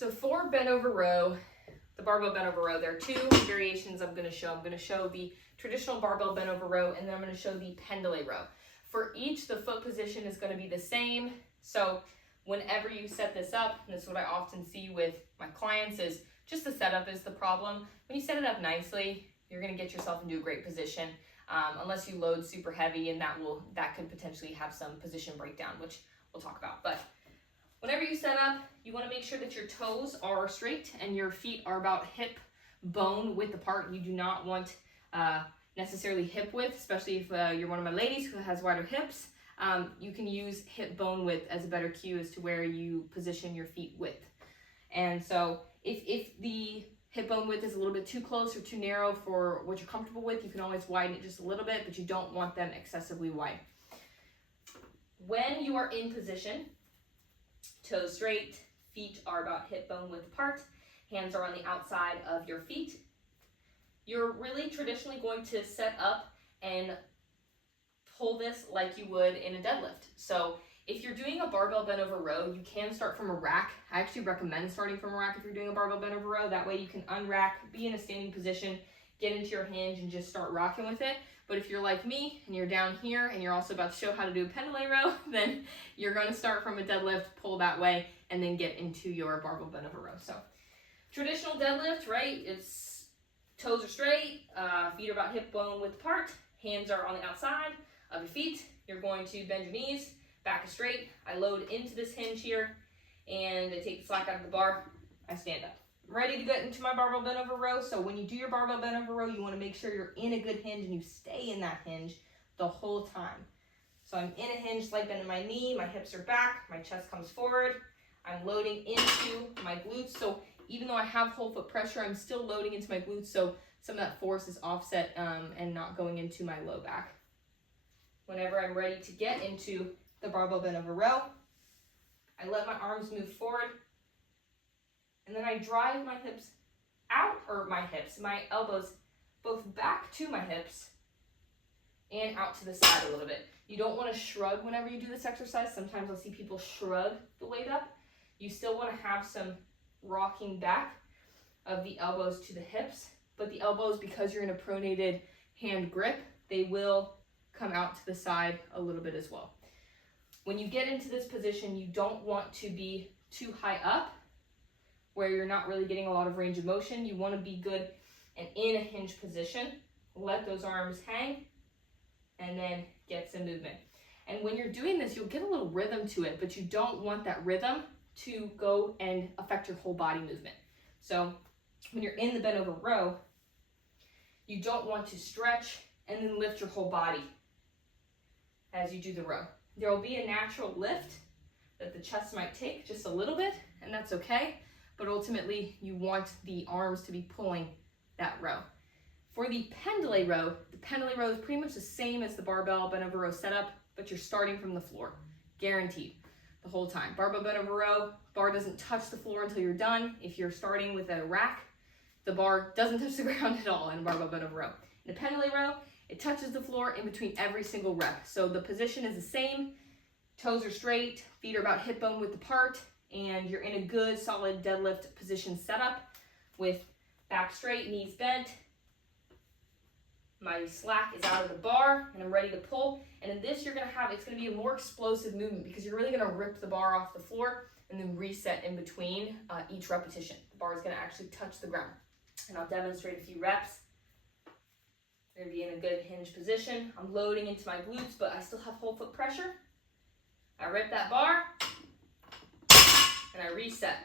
So for bent over row, the barbell bent over row, there are two variations I'm going to show. I'm going to show the traditional barbell bent over row, and then I'm going to show the Pendlay row. For each, the foot position is going to be the same. So whenever you set this up, and this is what I often see with my clients, is just the setup is the problem. When you set it up nicely, you're going to get yourself into a great position, unless you load super heavy, and that could potentially have some position breakdown, which we'll talk about. But whenever you set up, you want to make sure that your toes are straight and your feet are about hip bone width apart. You do not want necessarily hip width, especially if you're one of my ladies who has wider hips. You can use hip bone width as a better cue as to where you position your feet width. And so if the hip bone width is a little bit too close or too narrow for what you're comfortable with, you can always widen it just a little bit, but you don't want them excessively wide. When you are in position, toes straight, feet are about hip bone width apart, hands are on the outside of your feet. You're really traditionally going to set up and pull this like you would in a deadlift. So if you're doing a barbell bent over row, you can start from a rack. I actually recommend starting from a rack if you're doing a barbell bent over row. That way you can unrack, be in a standing position, get into your hinge, and just start rocking with it. But if you're like me and you're down here and you're also about to show how to do a Pendlay row, then you're going to start from a deadlift, pull that way, and then get into your barbell bent over row. So traditional deadlift, right? It's toes are straight, feet are about hip bone width apart, hands are on the outside of your feet. You're going to bend your knees, back is straight. I load into this hinge here, and I take the slack out of the bar. I stand up. I'm ready to get into my barbell bent over row. So when you do your barbell bent over row, you want to make sure you're in a good hinge and you stay in that hinge the whole time. So I'm in a hinge, slight bend in my knee, my hips are back, my chest comes forward. I'm loading into my glutes. So even though I have whole foot pressure, I'm still loading into my glutes. So some of that force is offset and not going into my low back. Whenever I'm ready to get into the barbell bent over row, I let my arms move forward, and then I drive my hips out, or my elbows both back to my hips and out to the side a little bit. You don't want to shrug whenever you do this exercise. Sometimes I'll see people shrug the weight up. You still want to have some rocking back of the elbows to the hips, but the elbows, because you're in a pronated hand grip, they will come out to the side a little bit as well. When you get into this position, you don't want to be too high up where you're not really getting a lot of range of motion. You want to be good and in a hinge position. Let those arms hang and then get some movement. And when you're doing this, you'll get a little rhythm to it, but you don't want that rhythm to go and affect your whole body movement. So when you're in the bent over row, you don't want to stretch and then lift your whole body as you do the row. There will be a natural lift that the chest might take just a little bit, and that's okay, but ultimately you want the arms to be pulling that row. For the Pendlay row is pretty much the same as the barbell bent over row setup, but you're starting from the floor, guaranteed, the whole time. Barbell bent over row, bar doesn't touch the floor until you're done. If you're starting with a rack, the bar doesn't touch the ground at all in a barbell bent over row. In a Pendlay row, it touches the floor in between every single rep. So the position is the same. Toes are straight, feet are about hip bone width apart, and you're in a good solid deadlift position setup with back straight, knees bent. My slack is out of the bar and I'm ready to pull. And in this, it's gonna be a more explosive movement because you're really gonna rip the bar off the floor and then reset in between each repetition. The bar is gonna actually touch the ground. And I'll demonstrate a few reps. I'm gonna be in a good hinge position. I'm loading into my glutes, but I still have whole foot pressure. I rip that bar, and I reset.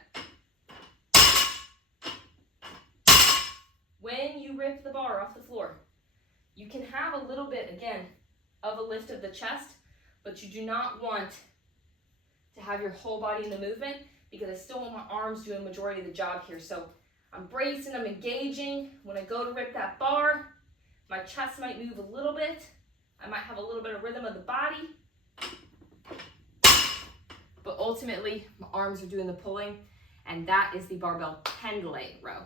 When you rip the bar off the floor, you can have a little bit, again, of a lift of the chest, but you do not want to have your whole body in the movement because I still want my arms doing the majority of the job here. So I'm bracing, I'm engaging. When I go to rip that bar, my chest might move a little bit. I might have a little bit of rhythm of the body. But ultimately, my arms are doing the pulling, and that is the barbell Pendlay row.